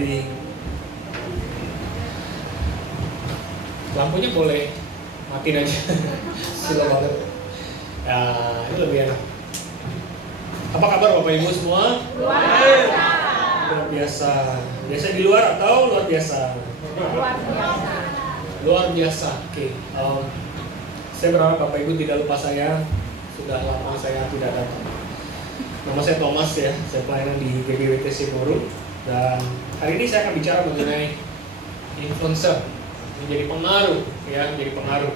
seperti lampunya boleh matiin aja. Sila banget. Ya, ini lebih enak. Apa kabar Bapak Ibu semua? Luar biasa. Biasa di luar atau luar biasa? Luar biasa. Luar biasa. Oke. Saya berharap Bapak Ibu tidak lupa saya. Sudah lama saya tidak datang. Nama saya Thomas ya. Saya pelayanan di GBWTC Moru. Dan hari ini saya akan bicara mengenai influencer, menjadi pengaruh, ya, menjadi pengaruh.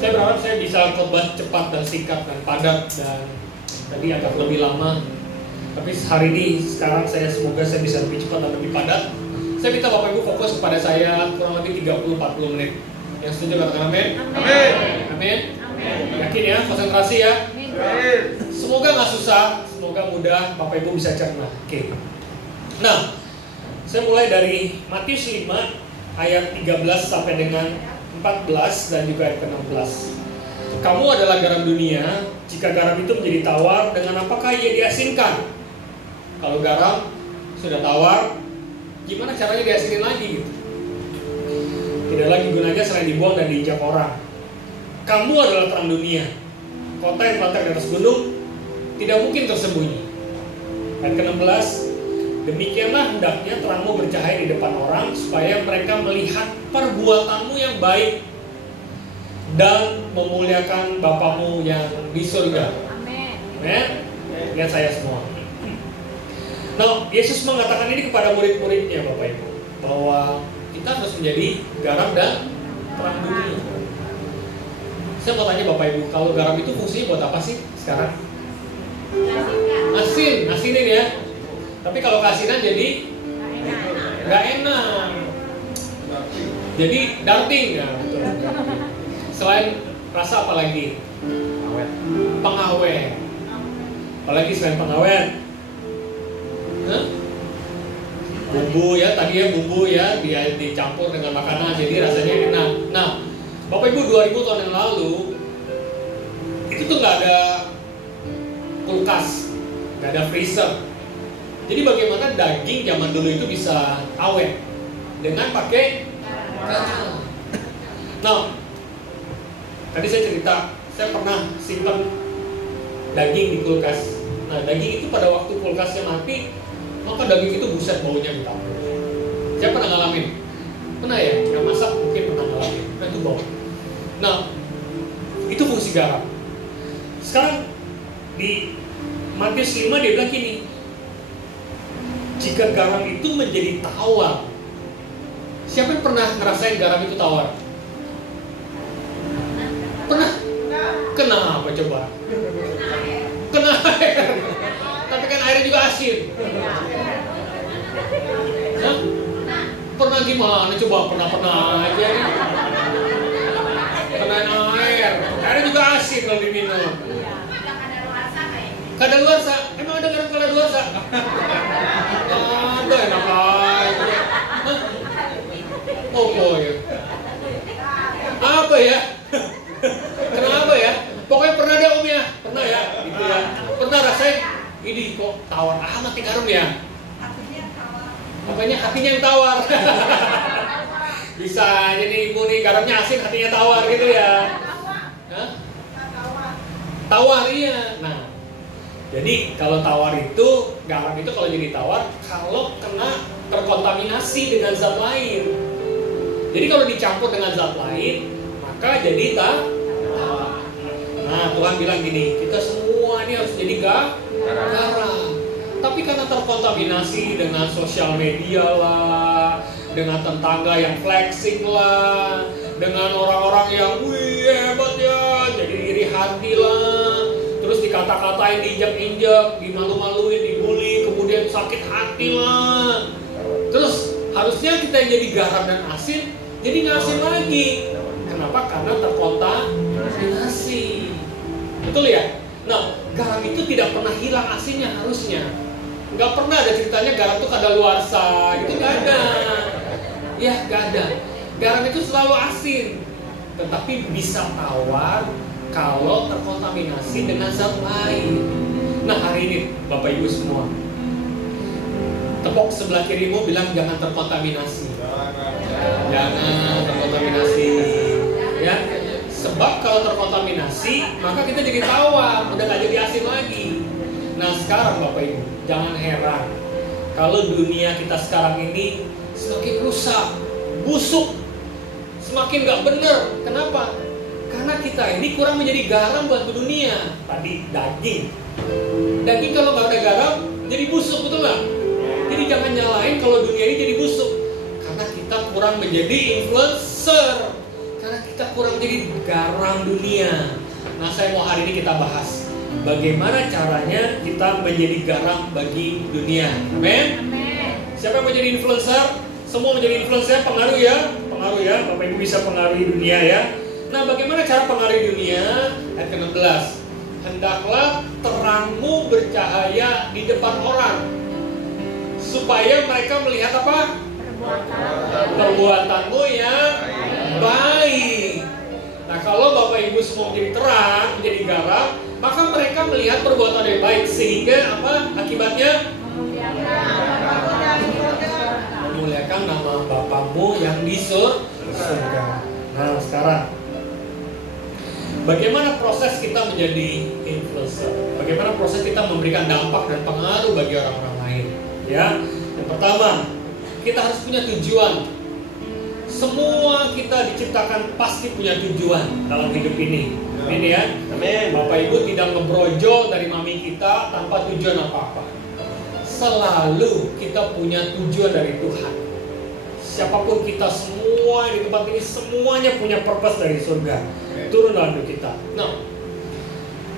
Saya berharap saya bisa khotbah cepat dan singkat dan padat, dan tadi agak lebih lama. Tapi hari ini, sekarang semoga saya bisa lebih cepat dan lebih padat. Saya minta Bapak Ibu fokus kepada saya kurang lebih 30-40 menit. Yang setuju katakan amin? Amin. Amin. Yakin ya, konsentrasi ya. Amin. Semoga nggak susah, semoga mudah, Bapak Ibu bisa cerna. Oke. Nah, saya mulai dari Matius 5 ayat 13 sampai dengan 14 dan juga ayat ke-16. Kamu adalah garam dunia. Jika garam itu menjadi tawar, dengan apakah ia diasinkan? Kalau garam sudah tawar, gimana caranya diasinin lagi gitu? Tidak lagi gunanya selain dibuang dan diinjak orang. Kamu adalah terang dunia. Kota yang terletak di atas gunung tidak mungkin tersembunyi. Ayat ke-16, demikianlah hendaknya terangmu bercahaya di depan orang, supaya mereka melihat perbuatanmu yang baik dan memuliakan Bapamu yang di surga. Amin. Amin. Lihat saya semua. Nah, Yesus mengatakan ini kepada murid-muridnya, Bapak Ibu, bahwa kita harus menjadi garam dan terang dunia. Saya mau tanya Bapak Ibu, kalau garam itu fungsinya buat apa sih sekarang? Asinin ya. Tapi kalau kasinan jadi nggak enak. Jadi darting ya, betul. Selain rasa apa lagi? Pengawet. Apalagi selain pengawet? Bumbu ya, tadi ya bumbu ya, dia dicampur dengan makanan jadi rasanya enak. Nah, Bapak Ibu 2000 tahun yang lalu itu tuh nggak ada kulkas, nggak ada freezer. Jadi bagaimana daging zaman dulu itu bisa awet dengan pakai garam. Nah, tadi saya cerita, saya pernah simpan daging di kulkas. Nah, daging itu pada waktu kulkasnya mati, maka daging itu buset baunya minta ampun. Siapa pernah ngalamin? Pernah ya? Yang masak mungkin pernah ngalamin. Nah, itu bau. Nah, itu fungsi garam. Sekarang di Matius 5 dia bilang gini, jika garam itu menjadi tawar. Siapa yang pernah ngerasain garam itu tawar? Pernah? Kenapa coba? Kena air. Tapi kan airnya juga asin. Hah? Pernah gimana? Coba pernah aja. Kena air. Airnya juga asin kalau diminum. Kadaluarsa. Emang ada garam kadaluarsa? Ada, enak aja. Oh ya. Apa ya? Kenapa ya? Pokoknya pernah deh Om ya. Pernah ya, gitu ya. Pernah rasain ini kok tawar amat nih garam ya. Makanya hatinya yang tawar. Bisa aja nih ibu nih, garamnya asin hatinya tawar gitu ya. Hah? Tawar iya. Nah, jadi kalau tawar itu, garam itu kalau jadi tawar kalau kena terkontaminasi dengan zat lain. Jadi kalau dicampur dengan zat lain, maka jadi tawar. Nah, Tuhan bilang gini, kita semua ini harus jadi garam. Tapi karena terkontaminasi dengan sosial media lah, dengan tetangga yang flexing lah, dengan orang-orang yang wih hebat ya, jadi iri hati lah, terus dikata-katain, diinjak-injak, dimalu-maluin, dibully, kemudian sakit hati lah. Terus harusnya kita yang jadi garam dan asin, jadi nggak asin lagi. Kenapa? Karena terkontaminasi. Betul ya? Nah, garam itu tidak pernah hilang asinnya harusnya. Nggak pernah ada ceritanya garam itu kadaluarsa, itu nggak ada. Ya, nggak ada. Garam itu selalu asin, tetapi bisa tawar kalau terkontaminasi dengan zat lain. Nah, hari ini Bapak Ibu semua, Tepuk sebelah kirimu, bilang jangan terkontaminasi. Jangan terkontaminasi. Ya, sebab kalau terkontaminasi, maka kita jadi tawar, udah gak jadi asin lagi. Nah sekarang Bapak Ibu, jangan heran kalau dunia kita sekarang ini semakin rusak, busuk, semakin gak bener. Kenapa? Karena kita ini kurang menjadi garam buat dunia. Tadi daging kalau gak ada garam jadi busuk, betul gak? Jadi jangan nyalain kalau dunia ini jadi busuk, karena kita kurang menjadi influencer, karena kita kurang menjadi garam dunia. Nah saya mau hari ini kita bahas bagaimana caranya kita menjadi garam bagi dunia. Amin. Siapa yang mau jadi influencer? Semua menjadi influencer, pengaruh ya, Bapak Ibu bisa pengaruhi dunia ya. Nah bagaimana cara pengaruhi dunia? Ayat ke-16, hendaklah terangmu bercahaya di depan orang, supaya mereka melihat apa? Perbuatanmu yang baik. Nah kalau Bapak Ibu semua menjadi terang, menjadi garam, maka mereka melihat perbuatan yang baik, sehingga apa akibatnya? Memuliakan nama Bapamu yang di surga. Nah sekarang, bagaimana proses kita menjadi influencer? Bagaimana proses kita memberikan dampak dan pengaruh bagi orang-orang lain? Ya, yang pertama, kita harus punya tujuan. Semua kita diciptakan pasti punya tujuan dalam hidup ini. Amin ya. Amin. Bapak Ibu tidak ngebrojol dari mami kita tanpa tujuan apa-apa. Selalu kita punya tujuan dari Tuhan. Siapapun kita semua di tempat ini, semuanya punya purpose dari surga. Turun dalam hidup kita. Nah,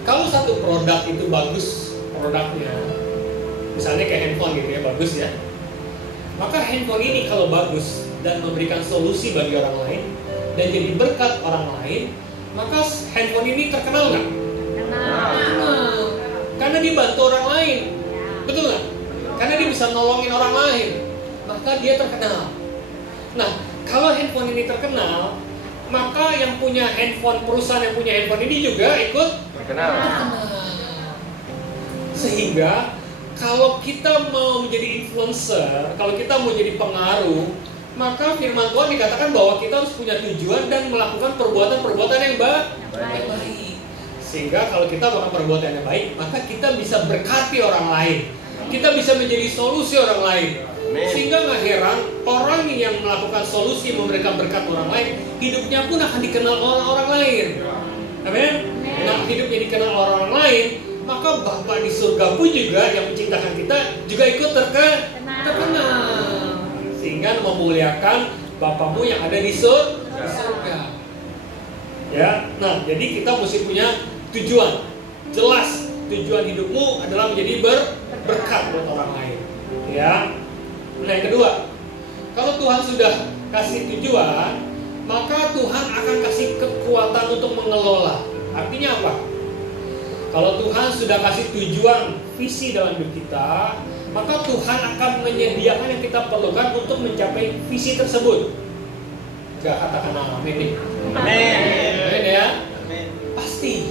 kalau satu produk itu bagus produknya, misalnya kayak handphone gitu ya, bagus ya. Maka handphone ini kalau bagus dan memberikan solusi bagi orang lain dan jadi berkat orang lain, maka handphone ini terkenal nggak? Terkenal. Karena dia bantu orang lain, betul nggak? Karena dia bisa nolongin orang lain, maka dia terkenal. Nah, kalau handphone ini terkenal, maka yang punya handphone, perusahaan yang punya handphone ini juga ikut terkenal. Sehingga kalau kita mau menjadi influencer, kalau kita mau jadi pengaruh, maka firman Tuhan dikatakan bahwa kita harus punya tujuan dan melakukan perbuatan-perbuatan yang baik. Sehingga kalau kita melakukan perbuatan yang baik, maka kita bisa berkati orang lain. Kita bisa menjadi solusi orang lain. Sehingga gak heran orang yang melakukan solusi, memberikan berkat orang lain, hidupnya pun akan dikenal orang-orang lain. Amin. Nah, hidupnya dikenal orang lain, maka Bapa di surga pun juga yang menciptakan kita juga ikut terkenal. Sehingga memuliakan Bapamu yang ada di surga. Ya, nah jadi kita mesti punya tujuan. Jelas tujuan hidupmu adalah menjadi berkat buat orang lain. Ya. Nah yang kedua, kalau Tuhan sudah kasih tujuan, maka Tuhan akan kasih kekuatan untuk mengelola. Artinya apa? Kalau Tuhan sudah kasih tujuan, visi dalam hidup kita, maka Tuhan akan menyediakan yang kita perlukan untuk mencapai visi tersebut. Gak katakan amin nih. Amin. Amin ya. Amin. Pasti.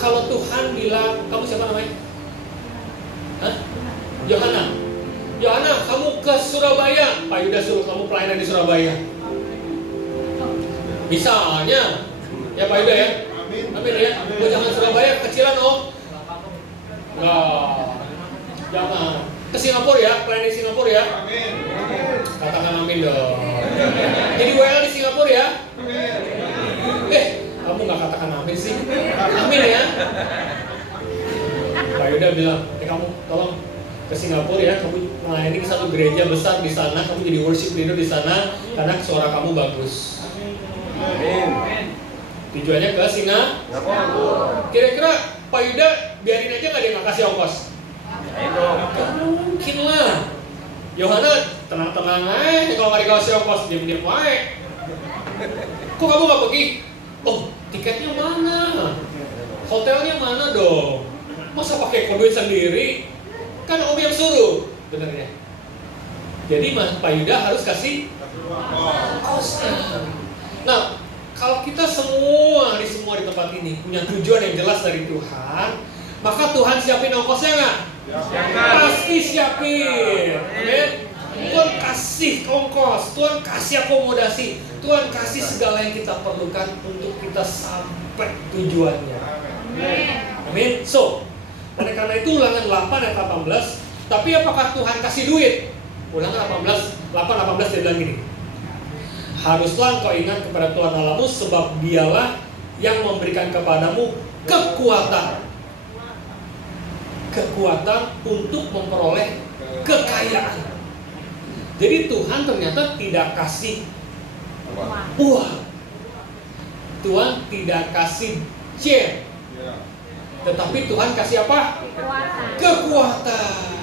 Kalau Tuhan bilang, kamu siapa namanya? Hah? Yohana. Yohana, kamu ke Surabaya. Pak Yuda suruh kamu pelayanan di Surabaya. Misalnya, ya Pak Yuda ya. Amin ya. Oh, jangan Surabaya, kecilan om. Enggak. Jangan. Ke Singapura ya, pelayanan di Singapura ya. Amin. Katakan amin dong. Jadi WL di Singapura ya. Kamu nggak katakan amin sih. Amin ya. Pak Yuda bilang, kamu tolong ke Singapura ya, kamu melayani satu gereja besar di sana, kamu jadi worship leader di sana karena suara kamu bagus. Amin. Tujuannya ke Singapura. Kira-kira Pak Yuda biarin aja nggak dia nggak kasih ongkos? Gak mungkin lah. Yohana tenang-tenang aja kalau nggak dikasih ongkos, diam-diam aja. Kok kamu nggak pergi? Oh, tiketnya mana? Hotelnya mana dong? Masa pakai duit sendiri? Kan om yang suruh, bener ya? Jadi Pak Yuda harus kasih ongkosnya. Nah, kalau kita semua di tempat ini punya tujuan yang jelas dari Tuhan, maka Tuhan siapin ongkosnya nggak? Pasti siapin. Amin. Tuhan kasih ongkos, Tuhan kasih akomodasi, Tuhan kasih segala yang kita perlukan untuk kita sampai tujuannya. Amin. So, oleh karena itu Ulangan 8 ayat 18. Tapi apakah Tuhan kasih duit? Ulangan 8:18 dia bilang gini. Haruslah engkau ingat kepada Tuhan Allahmu, sebab dialah yang memberikan kepadamu kekuatan untuk memperoleh kekayaan. Jadi Tuhan ternyata tidak kasih uang, Tuhan tidak kasih chair, tetapi Tuhan kasih apa? Kekuatan.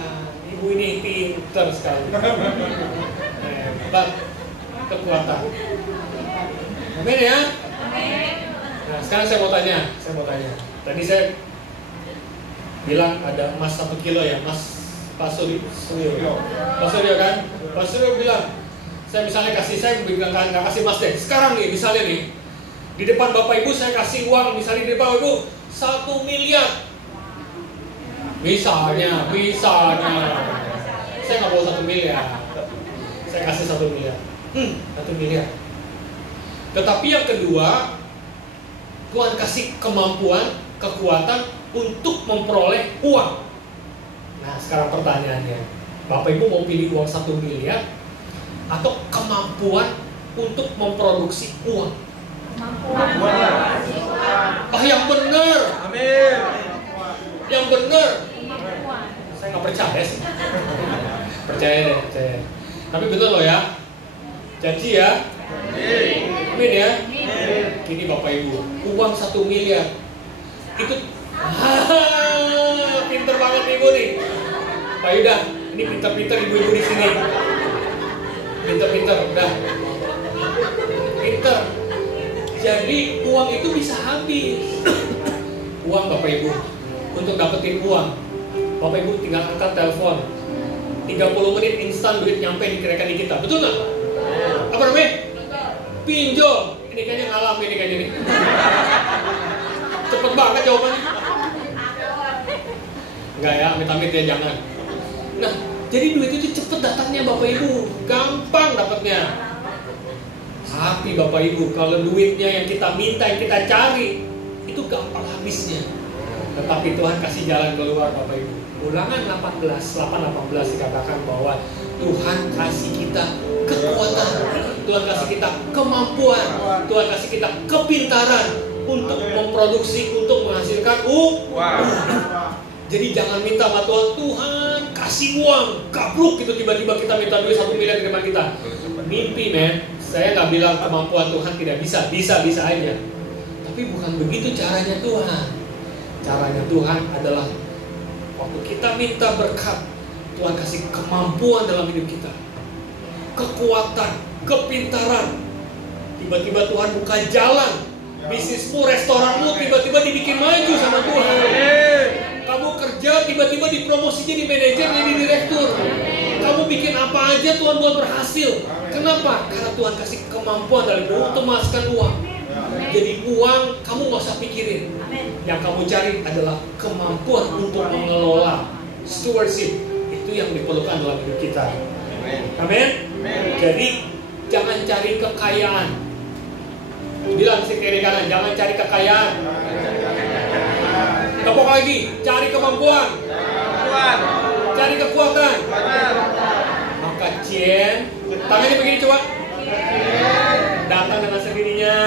Ibu ini pintar sekali. Hebat. Kekuatan. Amin ya. Nah, sekarang saya mau tanya. Tadi saya bilang ada emas 1 kilo ya, Mas Pak Suryo kan? Pak Suryo bilang, saya misalnya saya nggak kasih emas deh. Sekarang nih, misalnya nih, di depan Bapak Ibu saya kasih uang, misalnya di depan Bapak Ibu 1 miliar. Misalnya, saya nggak bawa 1 miliar, saya kasih 1 miliar. 1 miliar. Tetapi yang kedua, Tuhan kasih kemampuan, kekuatan untuk memperoleh uang. Nah, sekarang pertanyaannya, Bapak Ibu mau pilih uang 1 miliar atau kemampuan untuk memproduksi uang? Yang benar. Amin. Yang benar. Saya nggak percaya sih. Percaya. Tapi betul loh ya. Janji ya. Amin ya. Ini Bapak Ibu, uang 1 miliar itu pinter banget Ibu nih. Pak Yuda, ini pinter-pinter ibu-ibu di sini. Pinter, udah. Pinter. Jadi uang itu bisa habis. Uang Bapak Ibu, untuk dapetin uang, Bapak Ibu tinggal angkat telepon. 30 menit instan duit nyampe di rekening kita. Betul nggak? Apa namanya? Pinjol. Ini kayaknya ngalamin ini kayaknya nih. Cepet banget jawabannya. Enggak ya, amit-amit ya, jangan. Nah, jadi duit itu cepet datangnya Bapak Ibu, gampang dapatnya. Tapi Bapak Ibu, kalau duitnya yang kita minta, yang kita cari, itu gampang habisnya. Tetapi Tuhan kasih jalan keluar Bapak Ibu. Ulangan 8:18 dikatakan bahwa Tuhan kasih kita kekuatan, Tuhan kasih kita kemampuan, Tuhan kasih kita kepintaran untuk memproduksi, untuk menghasilkan uang. Jadi jangan minta sama Tuhan, Tuhan kasih uang, gabruk gitu tiba-tiba kita minta duit 1 miliar di depan kita. Mimpi men, saya nggak bilang kemampuan Tuhan tidak bisa aja. Tapi bukan begitu caranya Tuhan. Caranya Tuhan adalah waktu kita minta berkat, Tuhan kasih kemampuan dalam hidup kita, kekuatan, kepintaran. Tiba-tiba Tuhan buka jalan, bisnismu, restoranmu tiba-tiba dibikin maju sama Tuhan. Kamu kerja tiba-tiba dipromosi jadi manajer, jadi direktur. Kamu bikin apa aja Tuhan buat berhasil. Kenapa? Karena Tuhan kasih kemampuan dalam hidup untuk menghasilkan uang. Jadi uang kamu gak usah pikirin. Yang kamu cari adalah kemampuan untuk mengelola, stewardship. Itu yang diperlukan dalam hidup kita. Amin. Jadi jangan cari kekayaan. Bilang si kiri kanan, jangan cari kekayaan. Tepuk lagi, cari kemampuan. Cari kekuatan. Maka Cien, tangannya begini coba. Datang dengan sendirinya.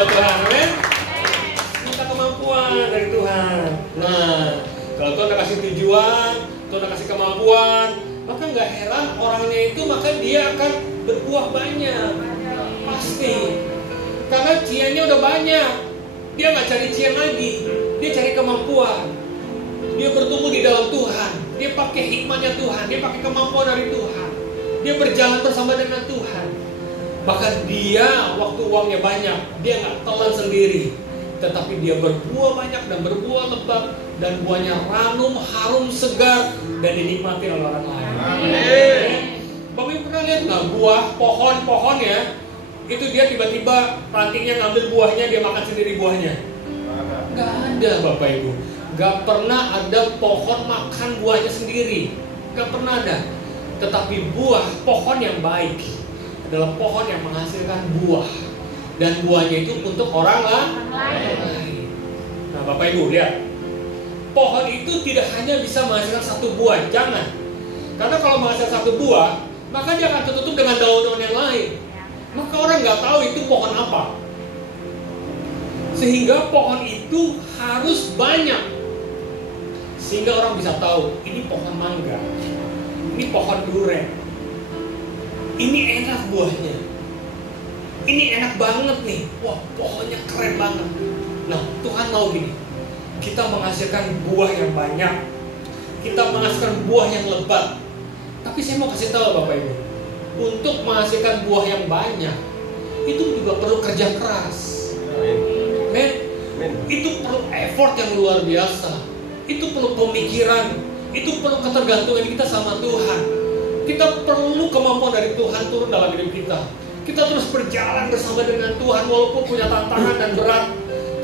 Tuhan, amin. Minta kemampuan dari Tuhan. Nah, kalau Tuhan kasih tujuan, Tuhan kasih kemampuan, maka nggak heran orangnya itu maka dia akan berbuah banyak, pasti. Karena ciannya udah banyak, dia nggak cari cian lagi, dia cari kemampuan. Dia bertumbuh di dalam Tuhan, dia pakai hikmahnya Tuhan, dia pakai kemampuan dari Tuhan, dia berjalan bersama dengan Tuhan. Bahkan dia waktu uangnya banyak, dia nggak telan sendiri, tetapi dia berbuah banyak dan berbuah lebat, dan buahnya ranum, harum, segar, dan dinikmati oleh orang lain. Bapak Ibu pernah lihat nggak buah pohon ya? Itu dia tiba-tiba rantingnya ngambil buahnya, dia makan sendiri buahnya. Nggak Gak ada Bapak Ibu. Gak pernah ada pohon makan buahnya sendiri. Gak pernah ada. Tetapi pohon yang baik adalah pohon yang menghasilkan buah. Dan buahnya itu untuk orang lain. Nah Bapak Ibu lihat, pohon itu tidak hanya bisa menghasilkan satu buah. Jangan. Karena kalau menghasilkan satu buah, maka dia akan tertutup dengan daun-daun yang lain. Maka orang nggak tahu itu pohon apa. Sehingga pohon itu harus banyak. Sehingga orang bisa tahu, ini pohon mangga, ini pohon durian, ini enak buahnya, ini enak banget nih. Wah, pohonnya keren banget. Nah, Tuhan mau gini, kita menghasilkan buah yang banyak, kita menghasilkan buah yang lebat. Tapi saya mau kasih tahu Bapak Ibu, untuk menghasilkan buah yang banyak, itu juga perlu kerja keras. Men, itu perlu effort yang luar biasa. Itu perlu pemikiran, itu perlu ketergantungan kita sama Tuhan. Kita perlu kemampuan dari Tuhan turun dalam hidup kita. Kita terus berjalan bersama dengan Tuhan walaupun punya tantangan dan berat.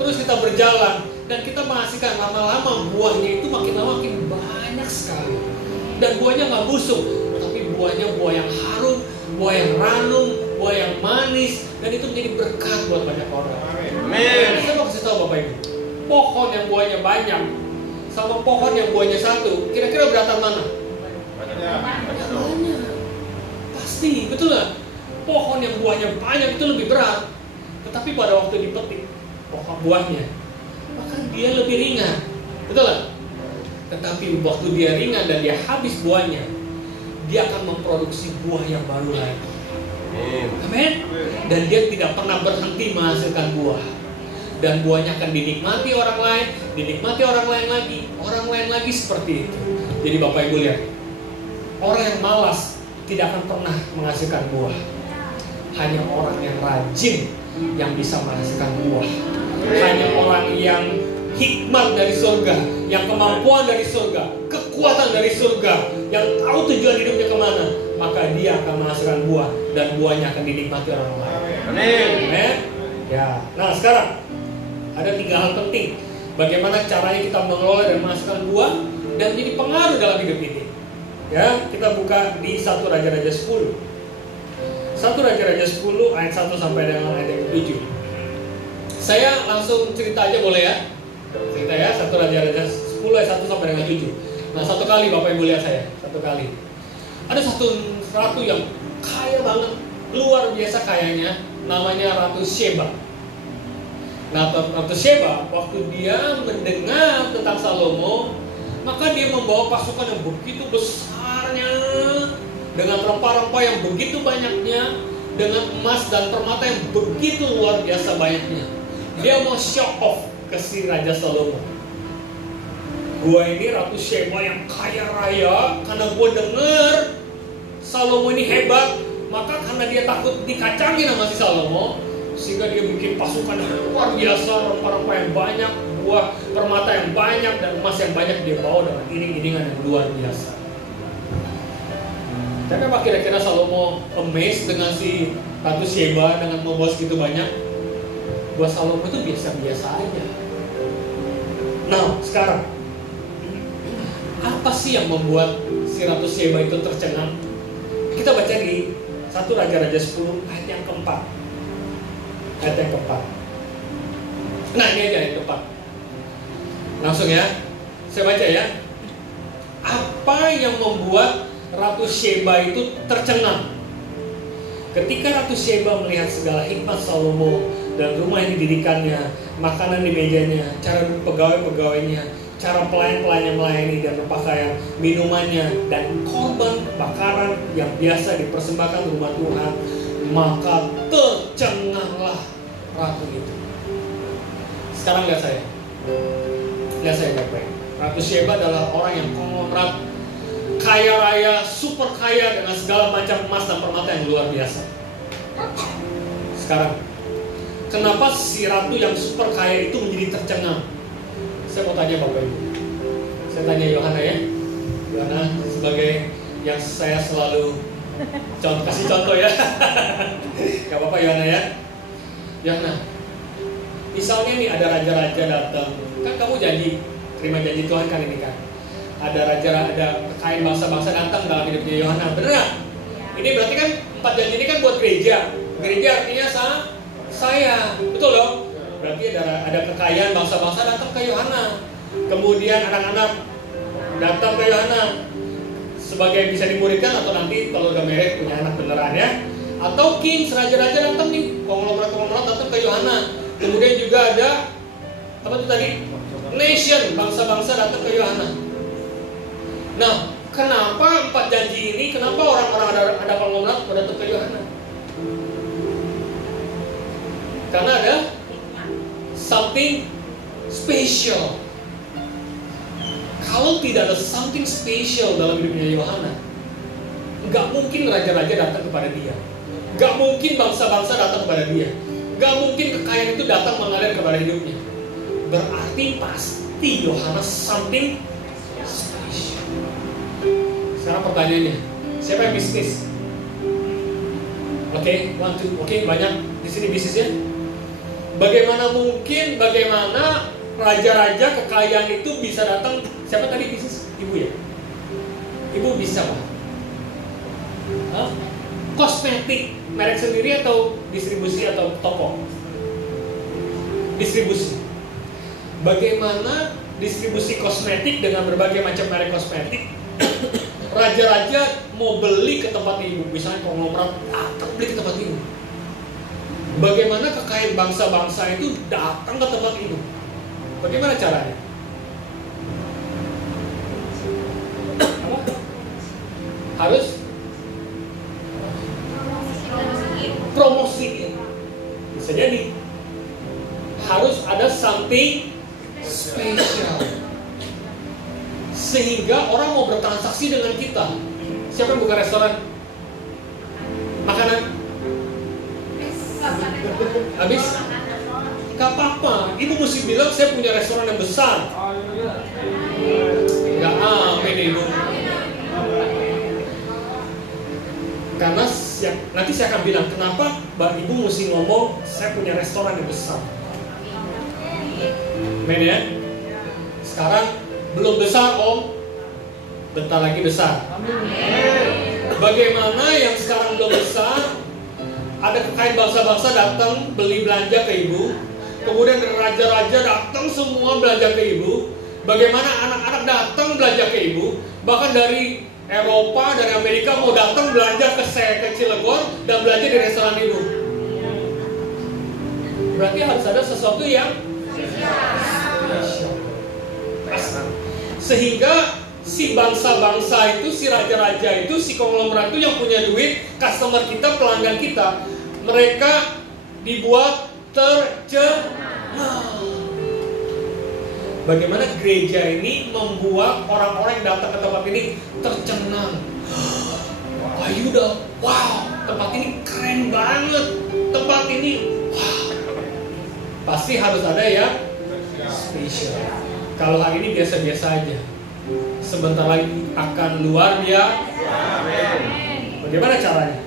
Terus kita berjalan dan kita menghasilkan lama-lama buahnya itu makin lama makin banyak sekali. Dan buahnya nggak busuk, tapi buahnya buah yang harum, buah yang ranum, buah yang manis, dan itu menjadi berkat buat banyak orang. Amin. Saya mau kasih tahu Bapak Ibu, pohon yang buahnya banyak sama pohon yang buahnya satu, kira-kira beratan mana? Banyak. Pasti, betul nggak? Pohon yang buahnya banyak itu lebih berat, tetapi pada waktu dipetik pohon buahnya, maka dia lebih ringan, betul nggak? Tetapi waktu dia ringan dan dia habis buahnya, dia akan memproduksi buah yang baru lagi. Amin. Dan dia tidak pernah berhenti menghasilkan buah. Dan buahnya akan dinikmati orang lain, dinikmati orang lain lagi seperti itu. Jadi Bapak Ibu lihat, orang yang malas tidak akan pernah menghasilkan buah. Hanya orang yang rajin yang bisa menghasilkan buah. Hanya orang yang hikmat dari surga, yang kemampuan dari surga, kekuatan dari surga, yang tahu tujuan hidupnya kemana, maka dia akan menghasilkan buah dan buahnya akan dinikmati orang lain. Amin. Ya. Nah sekarang ada 3 hal penting bagaimana caranya kita mengelola dan menghasilkan buah dan menjadi pengaruh dalam hidup ini. Ya, kita buka di 1 Raja-Raja 10. 1 Raja-Raja 10 ayat 1 sampai dengan ayat yang ke-7. Saya langsung cerita aja boleh ya? Cerita ya, 1 Raja-Raja 10 ayat 1 sampai dengan 7. Nah, satu kali Bapak Ibu lihat saya, satu kali. Ada satu ratu yang kaya banget, luar biasa kayanya, namanya Ratu Sheba. Nah, Ratu Sheba waktu dia mendengar tentang Salomo, maka dia membawa pasukan yang begitu besarnya, dengan rempah-rempah yang begitu banyaknya, dengan emas dan permata yang begitu luar biasa banyaknya. Dia mau show off ke si Raja Salomo. Gua ini Ratu Sheba yang kaya raya, karena gua dengar Salomo ini hebat, maka karena dia takut dikacangin sama si Salomo, sehingga dia bikin pasukan yang luar biasa, rempah-rempah yang banyak, buah permata yang banyak, dan emas yang banyak dia bawa dengan iring-iringan yang luar biasa. Tapi apa kira-kira Salomo amazed dengan si Ratu Sheba dengan membawa segitu banyak? Buat Salomo itu biasa-biasa aja. Nah, sekarang apa sih yang membuat si Ratu Sheba itu tercengang? Kita baca di 1 Raja-Raja 10 ayat yang keempat. Ayat yang keempat. Nah, ini aja ayat keempat. Langsung ya, saya baca ya. Apa yang membuat Ratu Sheba itu tercengang? Ketika Ratu Sheba melihat segala hikmat Salomo dan rumah yang didirikannya, makanan di mejanya, cara pegawai-pegawainya, cara pelayan-pelayan yang melayani dan berpakaian, minumannya, dan korban bakaran yang biasa dipersembahkan di rumah Tuhan, maka tercenganglah ratu itu. Sekarang lihat saya baik-baik. Ratu Sheba adalah orang yang konglomerat, kaya raya, super kaya dengan segala macam emas dan permata yang luar biasa. Sekarang, kenapa si ratu yang super kaya itu menjadi tercengang? Saya mau tanya Bapak Ibu. Saya tanya Yohana ya. Yohana sebagai yang saya selalu kasih contoh ya. Gak apa-apa Yohana ya. Yohana, Misalnya nih ada raja-raja datang, kan kamu janji, terima janji Tuhan kan ini kan. Ada kekayaan bangsa-bangsa datang dalam hidupnya Yohana, bener nggak? Ini berarti kan 4 janji ini kan buat gereja. Gereja artinya saya, betul dong? Berarti ada kekayaan bangsa-bangsa datang ke Yohana. Kemudian anak-anak datang ke Yohana sebagai bisa dimuridkan, atau nanti kalau udah married punya anak beneran ya. Atau kings, raja-raja datang nih, konglomerat datang ke Yohana. Kemudian juga ada apa tuh tadi? Nation, bangsa-bangsa datang ke Yohana. Nah, kenapa 4 janji ini? Kenapa orang-orang ada konglomerat datang ke Yohana? Karena ada something special. Kalau tidak ada something special dalam hidupnya Yohana, nggak mungkin raja-raja datang kepada dia, nggak mungkin bangsa-bangsa datang kepada dia, nggak mungkin kekayaan itu datang mengalir kepada hidupnya. Berarti pasti Yohanes something special. Sekarang pertanyaannya, siapa yang bisnis? Oke, banyak di sini bisnisnya. Bagaimana mungkin, bagaimana raja-raja kekayaan itu bisa datang? Siapa tadi bisnis? Ibu ya? Ibu bisa Pak? Kosmetik, merek sendiri atau distribusi atau toko? Distribusi. Bagaimana distribusi kosmetik dengan berbagai macam merek kosmetik? Raja-raja mau beli ke tempat ibu, misalnya konglomerat datang beli ke tempat ibu. Bagaimana kekayaan bangsa-bangsa itu datang ke tempat ibu? Bagaimana caranya? Harus promosi. Bisa jadi harus ada something special sehingga orang mau bertransaksi dengan kita. Siapa yang buka restoran? Makanan habis? Gak apa-apa, ibu mesti bilang saya punya restoran yang besar. Gak amin ibu. Karena nanti saya akan bilang kenapa Mbak Ibu mesti ngomong saya punya restoran yang besar. Amin ya. Sekarang belum besar Om, bentar lagi besar. Bagaimana yang sekarang belum besar? Ada kekayaan bangsa-bangsa datang beli belanja ke ibu. Kemudian raja-raja datang semua belanja ke ibu. Bagaimana anak-anak datang belanja ke ibu. Bahkan dari Eropa, dari Amerika mau datang belanja ke Cilegon dan belanja di restoran ibu. Berarti harus ada sesuatu yang spesial. Sehingga si bangsa-bangsa itu, si raja-raja itu, si konglomerat itu yang punya duit, customer kita, pelanggan kita, mereka dibuat tercengang. Bagaimana gereja ini membuat orang-orang yang datang ke tempat ini tercengang. Wah, udah, wow, tempat ini keren banget. Tempat ini, wow. Pasti harus ada ya spesial. Kalau hari ini biasa-biasa aja, sebentar lagi akan luar biasa. Bagaimana caranya?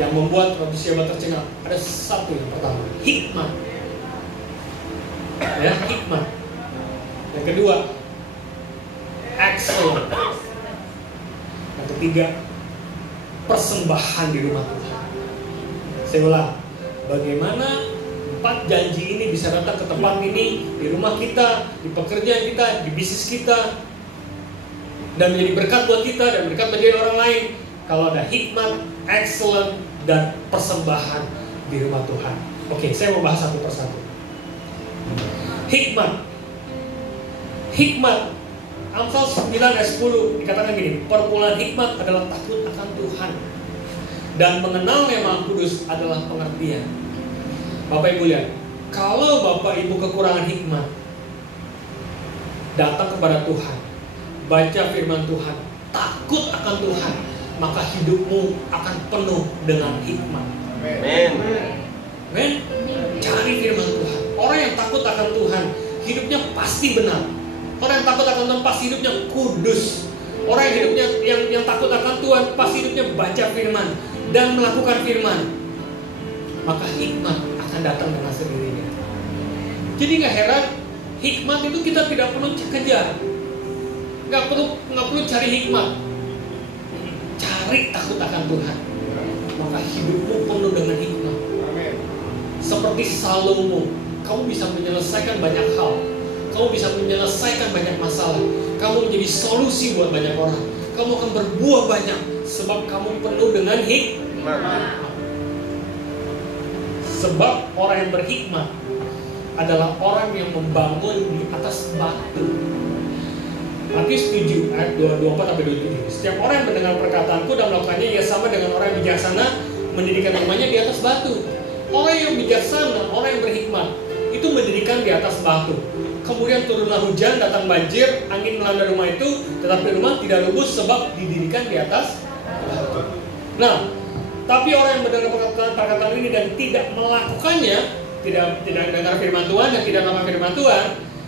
Yang membuat manusia tercengang ada satu, yang pertama, hikmat. Ya, hikmat. Yang kedua, excellent. Yang ketiga, persembahan di rumah Tuhan. Saya ulang, bagaimana 4 janji ini bisa datang ke tempat ini, di rumah kita, di pekerjaan kita, di bisnis kita, dan menjadi berkat buat kita dan berkat bagi orang lain. Kalau ada hikmat, excellent, dan persembahan di rumah Tuhan. Oke, saya mau bahas satu persatu. Hikmat. Hikmat. Amsal 9 ayat 10 dikatakan gini, permulaan hikmat adalah takut akan Tuhan, dan mengenal Yang Maha Kudus adalah pengertian. Bapak Ibu lihat, kalau Bapak Ibu kekurangan hikmat, datang kepada Tuhan, baca firman Tuhan, takut akan Tuhan, maka hidupmu akan penuh dengan hikmat. Amin. Amin. Cari firman Tuhan. Orang yang takut akan Tuhan, hidupnya pasti benar. Orang yang takut akan Tuhan pasti hidupnya kudus. Orang yang hidupnya yang takut akan Tuhan pasti hidupnya baca firman dan melakukan firman. Maka hikmat akan datang dengan sendirinya. Jadi nggak heran, hikmat itu kita tidak perlu kejar, nggak perlu cari hikmat. Cari takut akan Tuhan, maka hidupmu penuh dengan hikmat. Seperti Salomo, kamu bisa menyelesaikan banyak hal, kamu bisa menyelesaikan banyak masalah, kamu menjadi solusi buat banyak orang, kamu akan berbuah banyak sebab kamu penuh dengan hikmat. Sebab orang yang berhikmat adalah orang yang membangun di atas batu. Matius 7 ayat 24-27. Setiap orang yang mendengar perkataanku dan melakukannya, ia sama dengan orang yang bijaksana mendirikan rumahnya di atas batu. Orang yang bijaksana, orang yang berhikmat, itu mendirikan di atas batu. Kemudian turunlah hujan, datang banjir, angin melanda rumah itu, tetapi rumah tidak rubuh sebab didirikan di atas batu. Nah, tapi orang yang mendengar perkataan ini dan tidak melakukannya, tidak dengar firman Tuhan dan tidak melakukan firman Tuhan,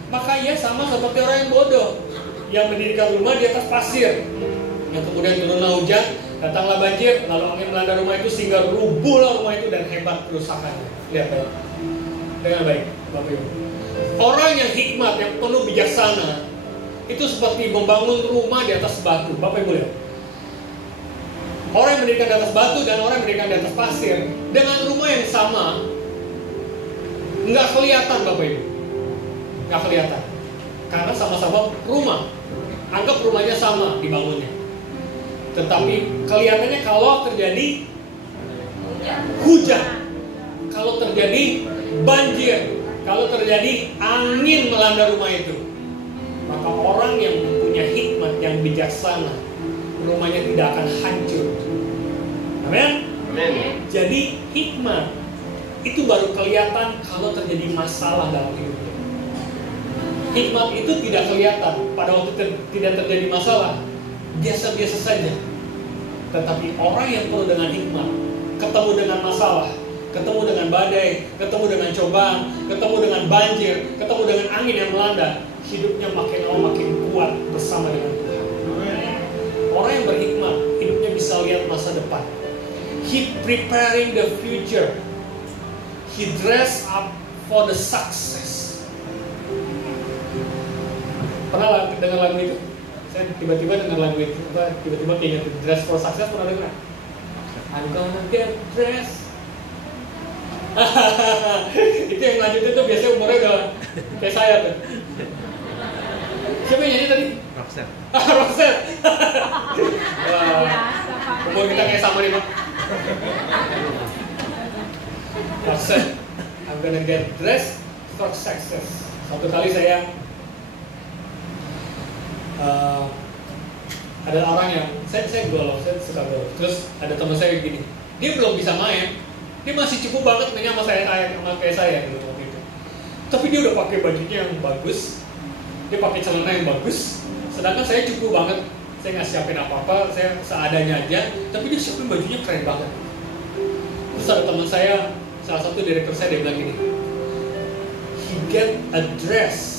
maka ia sama seperti orang yang bodoh yang mendirikan rumah di atas pasir. Yang kemudian turunlah hujan, datanglah banjir, lalu angin melanda rumah itu sehingga rubuhlah rumah itu dan hebat kerusakannya. Lihat baik, dengan baik, Bapak Ibu. Orang yang hikmat, yang penuh bijaksana, itu seperti membangun rumah di atas batu. Bapak Ibu lihat. Orang yang mendirikan di atas batu dan orang yang mendirikan di atas pasir dengan rumah yang sama, nggak kelihatan Bapak Ibu, nggak kelihatan, karena sama-sama rumah. Anggap rumahnya sama dibangunnya, tetapi kelihatannya kalau terjadi hujan, kalau terjadi banjir, kalau terjadi angin melanda rumah itu, maka orang yang punya hikmat, yang bijaksana, rumahnya tidak akan hancur. Amin. Jadi hikmat itu baru kelihatan kalau terjadi masalah dalam hidupnya. Hikmat itu tidak kelihatan pada waktu tidak terjadi masalah, biasa-biasa saja. Tetapi orang yang penuh dengan hikmat, ketemu dengan masalah, ketemu dengan badai, ketemu dengan cobaan, ketemu dengan banjir, ketemu dengan angin yang melanda, hidupnya makin lama makin kuat bersama dengan Tuhan. Orang yang berhikmat, hidupnya bisa lihat masa depan. He preparing the future. He dress up for the success. Pernah dengar lagu itu? Saya tiba-tiba dengar lagu itu, tiba-tiba keinget dress for success. Pernah dengar? I'm gonna get dressed. Itu yang lanjut itu biasanya umurnya udah kayak saya tuh. Siapa yang nyanyi tadi? Roxette. Roxette. Umur kita kayak sama nih Pak. Roxette. I'm gonna get dressed for success. Satu kali saya ada orang yang saya golf, saya suka golf. Terus ada teman saya gini, dia belum bisa main, dia masih cukup banget mainnya sama kayak saya gitu waktu itu. Tapi dia udah pakai bajunya yang bagus, dia pakai celana yang bagus, sedangkan saya cukup banget, saya nggak siapin apa-apa, saya seadanya aja, tapi dia siapin bajunya keren banget. Terus ada teman saya, salah satu direktur saya, dia bilang gini, he get a dress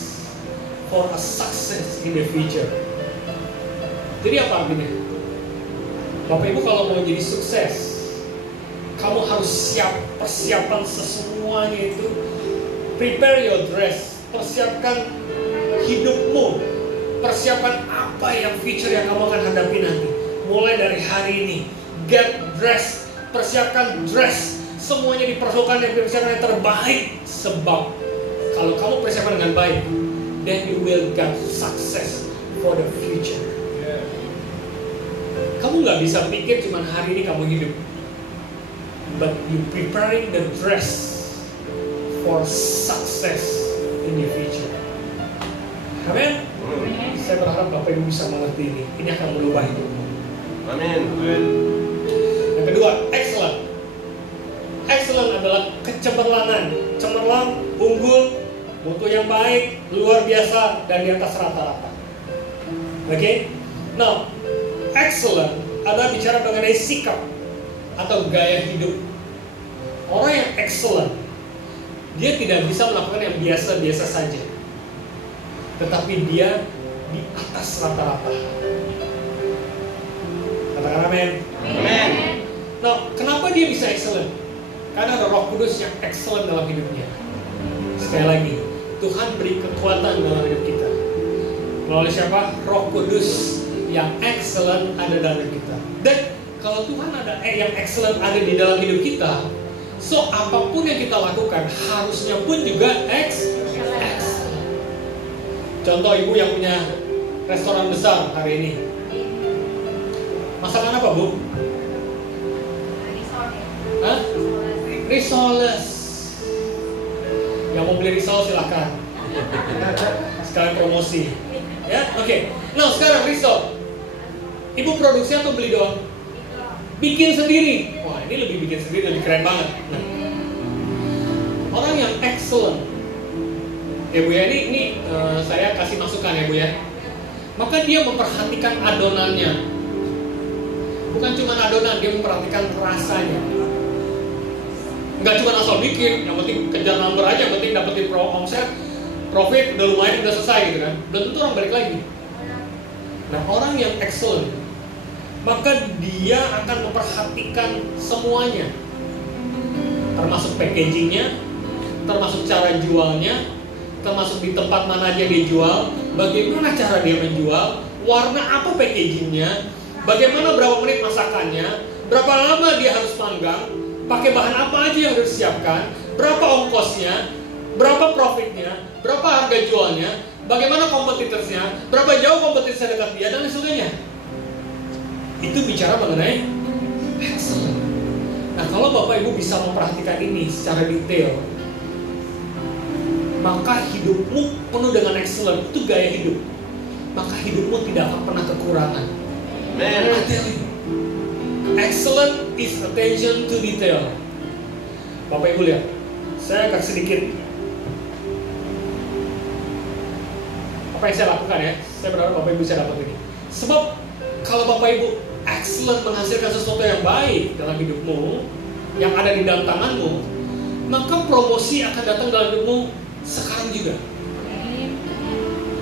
for a success in the future. Jadi apa artinya? Bapak Ibu kalau mau jadi sukses, kamu harus persiapan semuanya itu. Prepare your dress, persiapkan hidupmu, persiapkan apa yang future yang kamu akan hadapi nanti. Mulai dari hari ini, get dress, persiapkan dress, semuanya dipersiapkan yang terbaik. Sebab kalau kamu persiapkan dengan baik, then you will get success for the future. Kamu nggak bisa pikir cuma hari ini kamu hidup, but you preparing the dress for success in the future. Amin. Saya berharap Bapak Ibu bisa mengerti ini. Ini akan merubah hidupmu. Amin. Yang kedua, excellent. Excellent adalah kecemerlangan, cemerlang, unggul, mutu yang baik, luar biasa, dan di atas rata-rata. Oke? Now, excellent adalah bicara mengenai sikap atau gaya hidup. Orang yang excellent, dia tidak bisa melakukan yang biasa-biasa saja, tetapi dia di atas rata-rata. Katakan amin. Amin. Nah, kenapa dia bisa excellent? Karena ada Roh Kudus yang excellent dalam hidupnya. Sekali lagi, Tuhan beri kekuatan dalam hidup kita. Melalui siapa? Roh Kudus yang excellent ada dalam hidup kita. Dan kalau Tuhan ada yang excellent ada di dalam hidup kita, so apapun yang kita lakukan harusnya pun juga excellent. Contoh ibu yang punya restoran besar hari ini. Masakan apa, Bu? Hah? Risoles. Yang mau beli risol silakan. Sekarang promosi. Ya, oke. Nah, sekarang risol. Ibu produksi atau beli doang? Bikin sendiri. Wah, ini lebih bikin sendiri, lebih keren banget. Nah, orang yang excellent. Ya Bu ya, ini saya kasih masukan ya Bu ya. Maka dia memperhatikan adonannya. Bukan cuma adonan, dia memperhatikan rasanya. Nggak cuma asal bikin, yang penting kejar number aja, yang penting dapetin omset, profit, udah lumayan, udah selesai gitu kan. Belum tentu orang balik lagi. Nah, orang yang excellent, maka dia akan memperhatikan semuanya, termasuk packagingnya, termasuk cara jualnya, termasuk di tempat mana aja dia jual, bagaimana cara dia menjual, warna apa packagingnya, bagaimana berapa menit masakannya, berapa lama dia harus panggang, pakai bahan apa aja yang harus disiapkan, berapa ongkosnya, berapa profitnya, berapa harga jualnya, bagaimana kompetitornya, berapa jauh kompetitor dekat dia, dan lain sebagainya. Itu bicara mengenai excellent. Nah, kalau Bapak Ibu bisa memperhatikan ini secara detail, maka hidupmu penuh dengan excellent. Itu gaya hidup. Maka hidupmu tidak akan pernah kekurangan. Excellent is attention to detail. Bapak Ibu lihat, saya akan sedikit apa yang saya lakukan ya. Saya berharap Bapak Ibu bisa dapat ini. Sebab kalau Bapak Ibu excellent menghasilkan sesuatu yang baik dalam hidupmu, yang ada di dalam tanganmu, maka promosi akan datang dalam hidupmu sekarang juga.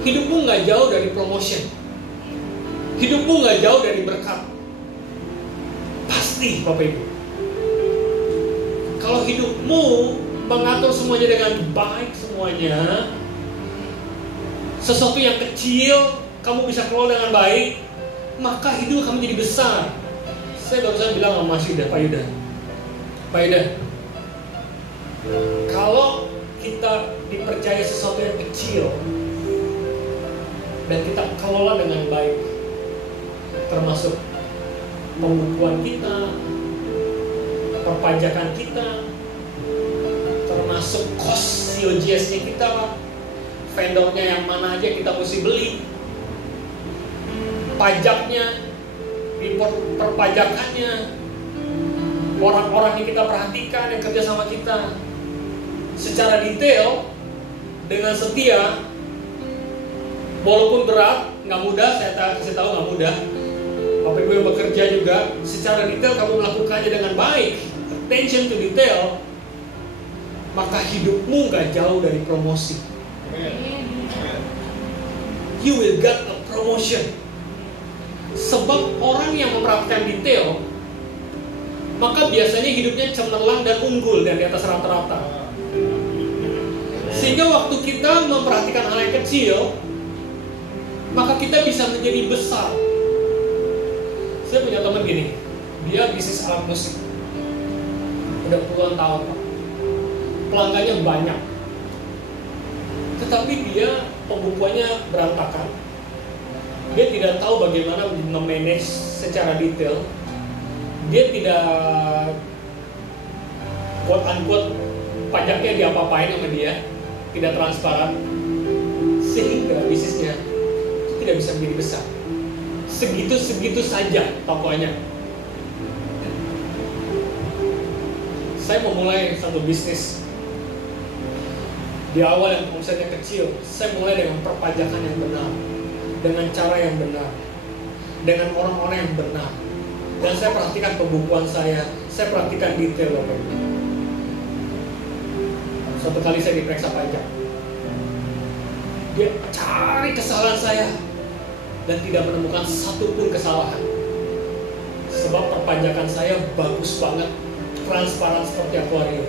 Hidupmu nggak jauh dari promotion. Hidupmu nggak jauh dari berkat. Pasti Bapak Ibu. Kalau hidupmu mengatur semuanya dengan baik semuanya, sesuatu yang kecil kamu bisa kelola dengan baik, maka hidup kamu jadi besar. Saya barusan bilang sama Mas Yuda, Pak Yuda, kalau kita dipercaya sesuatu yang kecil dan kita kelola dengan baik, termasuk pembukuan kita, perpajakan kita, termasuk cost COGS-nya kita, vendornya yang mana aja kita mesti beli, pajaknya, perpajakannya, orang-orang yang kita perhatikan yang kerja sama kita secara detail dengan setia, walaupun berat, nggak mudah, saya kasih tahu nggak mudah. Bapak Ibu yang bekerja juga secara detail kamu melakukannya dengan baik, attention to detail, maka hidupmu nggak jauh dari promosi. You will get a promotion. Sebab orang yang memperhatikan detail, maka biasanya hidupnya cemerlang dan unggul dan di atas rata-rata. Sehingga waktu kita memperhatikan hal yang kecil, maka kita bisa menjadi besar. Saya punya teman gini, dia bisnis alat musik, udah puluhan tahun Pak, pelanggannya banyak, tetapi dia pembukuannya berantakan. Dia tidak tahu bagaimana memanage secara detail. Dia tidak quote-unquote pajaknya diapa-apain sama dia, tidak transparan, sehingga bisnisnya itu tidak bisa menjadi besar. Segitu-segitu saja tokonya. Saya memulai satu bisnis. Di awal yang omsetnya kecil, saya mulai dengan perpajakan yang benar, dengan cara yang benar, dengan orang-orang yang benar. Dan saya perhatikan pembukuan saya perhatikan detail Bapak Ibu. Suatu kali saya diperiksa pajak, dia cari kesalahan saya dan tidak menemukan satupun kesalahan. Sebab perpajakan saya bagus banget, transparan seperti akuarium.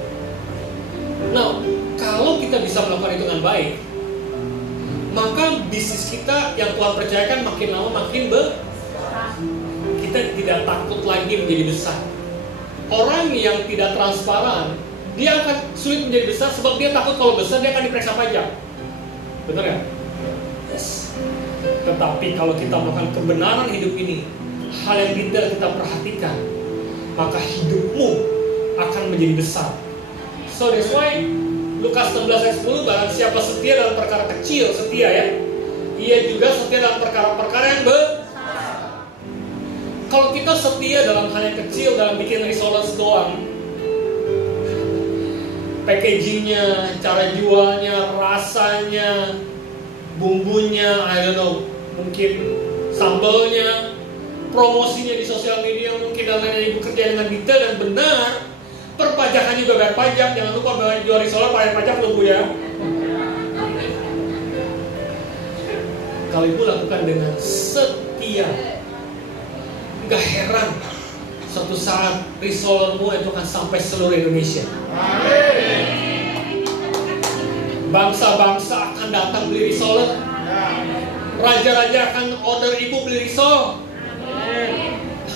Nah, kalau kita bisa melakukan itu dengan baik, maka bisnis kita yang Tuhan percayakan makin lama makin besar. Kita tidak takut lagi menjadi besar. Orang yang tidak transparan, dia akan sulit menjadi besar sebab dia takut kalau besar dia akan diperiksa pajak. Benar ya? Yes. Tetapi kalau kita melakukan kebenaran hidup ini, hal yang detail kita perhatikan, maka hidupmu akan menjadi besar. So that's why Lukas 16 ayat 10, barang siapa setia dalam perkara kecil, setia ya, ia juga setia dalam perkara-perkara yang besar. Kalau kita setia dalam hal yang kecil, dalam bikin resource doang, packagingnya, cara jualnya, rasanya, bumbunya, I don't know, mungkin sambalnya, promosinya di sosial media, mungkin dan lainnya, ibu kerja dengan detail dan benar, perpajakan juga bayar pajak, jangan lupa jual resource bayar pajak loh Bu ya. Kalau ibu lakukan dengan setia, gak heran suatu saat resellermu itu akan sampai seluruh Indonesia. Bangsa-bangsa akan datang beli reseller. Raja-raja akan order ibu beli reseller.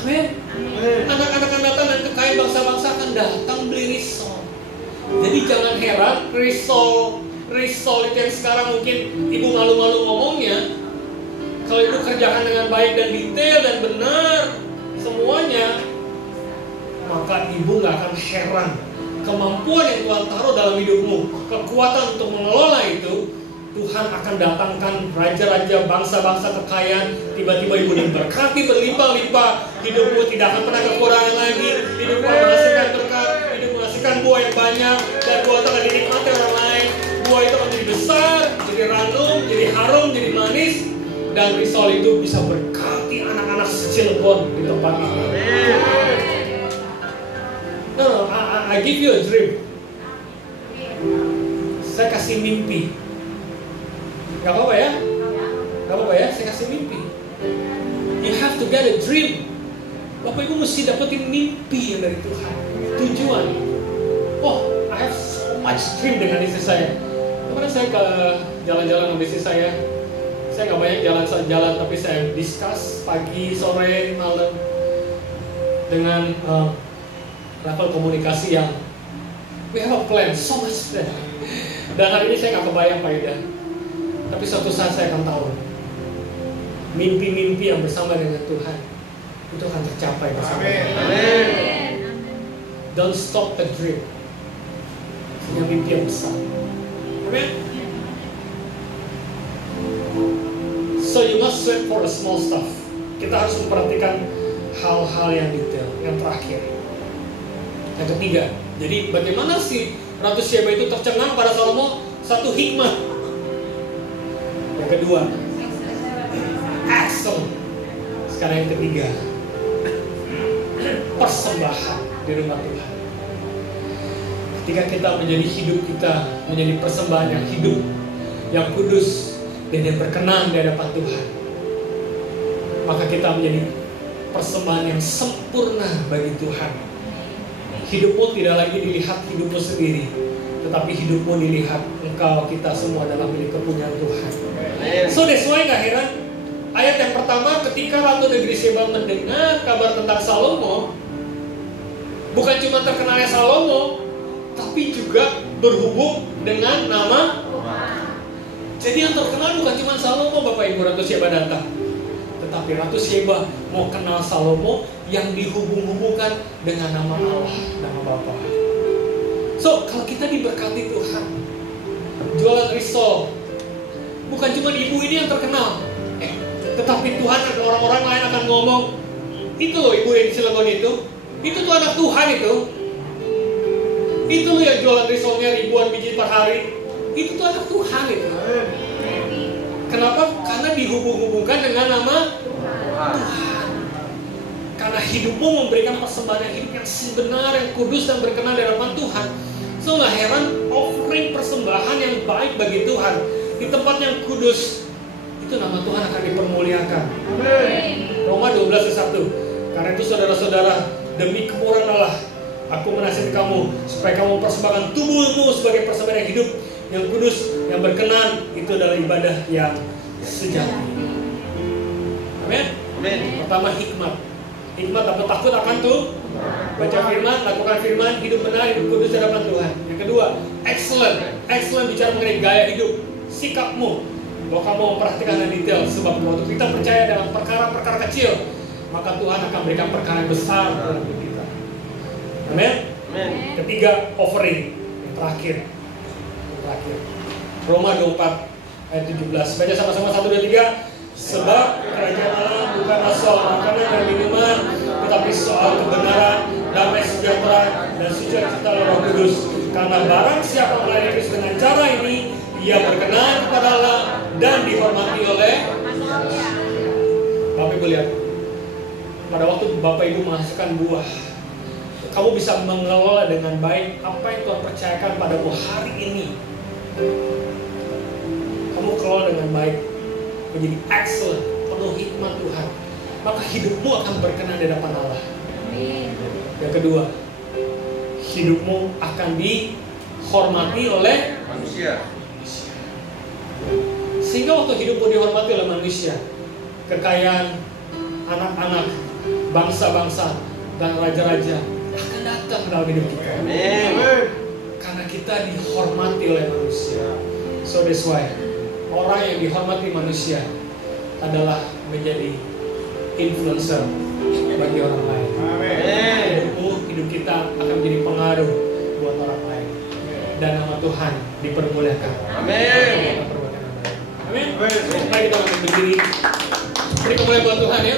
Amin. Anak-anak akan datang dan kekayaan bangsa-bangsa akan datang beli reseller. Jadi jangan heran reseller itu yang sekarang mungkin ibu malu-malu ngomongnya. Kalau ibu kerjakan dengan baik dan detail dan benar semuanya, maka ibu gak akan heran kemampuan yang Tuhan taruh dalam hidupmu, kekuatan untuk mengelola itu, Tuhan akan datangkan raja-raja, bangsa-bangsa kekayaan. Tiba-tiba ibu diberkati berlimpah-limpah, hidupmu tidak akan pernah kekurangan lagi, hidupmu menghasilkan berkat, hidup menghasilkan buah yang banyak, dan buah itu akan dinikmati orang lain. Buah itu akan jadi besar, jadi ranum, jadi harum, jadi manis. Dan risol itu bisa berkati anak-anak Cilegon di tempat ini. No, I give you a dream. Saya kasih mimpi. Gak apa-apa ya? Gak apa-apa ya? Saya kasih mimpi. You have to get a dream. Bapak Ibu mesti dapetin mimpi yang dari Tuhan. Tujuan. Oh, I have so much dream dengan istri saya. Kemarin saya ke jalan-jalan sama istri saya. Saya nggak banyak jalan-jalan, tapi saya discuss pagi, sore, malam dengan level komunikasi yang we have a plan, so much plan. Dan hari ini saya nggak kebayang Pak Ida, tapi suatu saat saya akan tahu mimpi-mimpi yang bersama dengan Tuhan itu akan tercapai bersama. Amin. Don't stop the dream. Punya mimpi yang besar. Amin. So you must sweat for the small stuff. Kita harus memperhatikan hal-hal yang detail. Yang terakhir, yang ketiga, jadi bagaimana sih Ratu Sheba itu tercengang pada Salomo? Satu, hikmah. Yang kedua, excellent. Sekarang yang ketiga, persembahan di rumah Tuhan. Ketika kita menjadi hidup kita menjadi persembahan yang hidup, yang kudus, dan yang berkenan di hadapan Tuhan, maka kita menjadi persembahan yang sempurna bagi Tuhan. Hidupmu tidak lagi dilihat hidupmu sendiri, tetapi hidupmu dilihat engkau, kita semua adalah milik kepunyaan Tuhan. So that's why gak heran ayat yang pertama, ketika Ratu Negeri Sheba mendengar kabar tentang Salomo, bukan cuma terkenalnya Salomo, tapi juga berhubung dengan nama. Jadi yang terkenal bukan cuma Salomo, Bapak Ibu. Ratu Sheba datang, tetapi Ratu Sheba mau kenal Salomo yang dihubung-hubungkan dengan nama Allah, nama Bapa. So, kalau kita diberkati Tuhan, jualan risol, bukan cuma ibu ini yang terkenal, tetapi Tuhan dan orang-orang lain akan ngomong, itu loh ibu yang di Cilegon itu tuh anak Tuhan itu loh yang jualan risolnya ribuan biji per hari. Itu tuh anak Tuhan itu. Kenapa? Karena dihubung-hubungkan dengan nama Tuhan. Karena hidupmu memberikan persembahan yang hidup yang sebenar, yang kudus dan berkenan di hadapan Tuhan. So gak heran offering persembahan yang baik bagi Tuhan di tempat yang kudus, itu nama Tuhan akan dipermuliakan. Roma 12:1. Karena itu saudara-saudara, demi kemurahan Allah, Aku menasihati kamu supaya kamu persembahkan tubuhmu sebagai persembahan yang hidup, yang kudus, yang berkenan. Itu adalah ibadah yang sejati. Amin. Amin. Pertama, hikmat. Hikmat apa? Takut akan Tuhan. Baca firman, lakukan firman, hidup benar, hidup kudus di hadapan Tuhan. Yang kedua, excellent. Excellent bicara mengenai gaya hidup, sikapmu. Bahwa kamu memperhatikan dengan detail. Sebab waktu kita percaya dalam perkara-perkara kecil, maka Tuhan akan berikan perkara yang besar dalam hidup kita. Amin. Ketiga, offering. Yang terakhir. Roma 24 ayat 17. Baca sama-sama 1, 2, 3. Sebab kerajaan Allah bukanlah soal makanan dan minuman, tetapi soal kebenaran, damai sejahtera, dan sukacita Roh Kudus. Karena barang siapa melayani Kristus dengan cara ini, ia berkenan kepada Allah dan dihormati oleh manusia. Bapak Ibu lihat, pada waktu Bapak Ibu menghasilkan buah, kamu bisa mengelola dengan baik apa yang Tuhan percayakan padamu hari ini. Kamu kelola dengan baik, menjadi excellent, penuh hikmat Tuhan, maka hidupmu akan berkenan di hadapan Allah. Yang kedua, hidupmu akan dihormati oleh manusia. Sehingga waktu hidupmu dihormati oleh manusia, kekayaan anak-anak, bangsa-bangsa, dan raja-raja akan datang dalam hidup kita. Karena kita dihormati oleh manusia. So that's why orang yang dihormati manusia adalah menjadi influencer bagi orang lain. Hidup kita akan menjadi pengaruh buat orang lain. Dan nama Tuhan dipermuliakan. Amin. Amin. Mari kita berdiri. Beri kemuliaan buat Tuhan ya.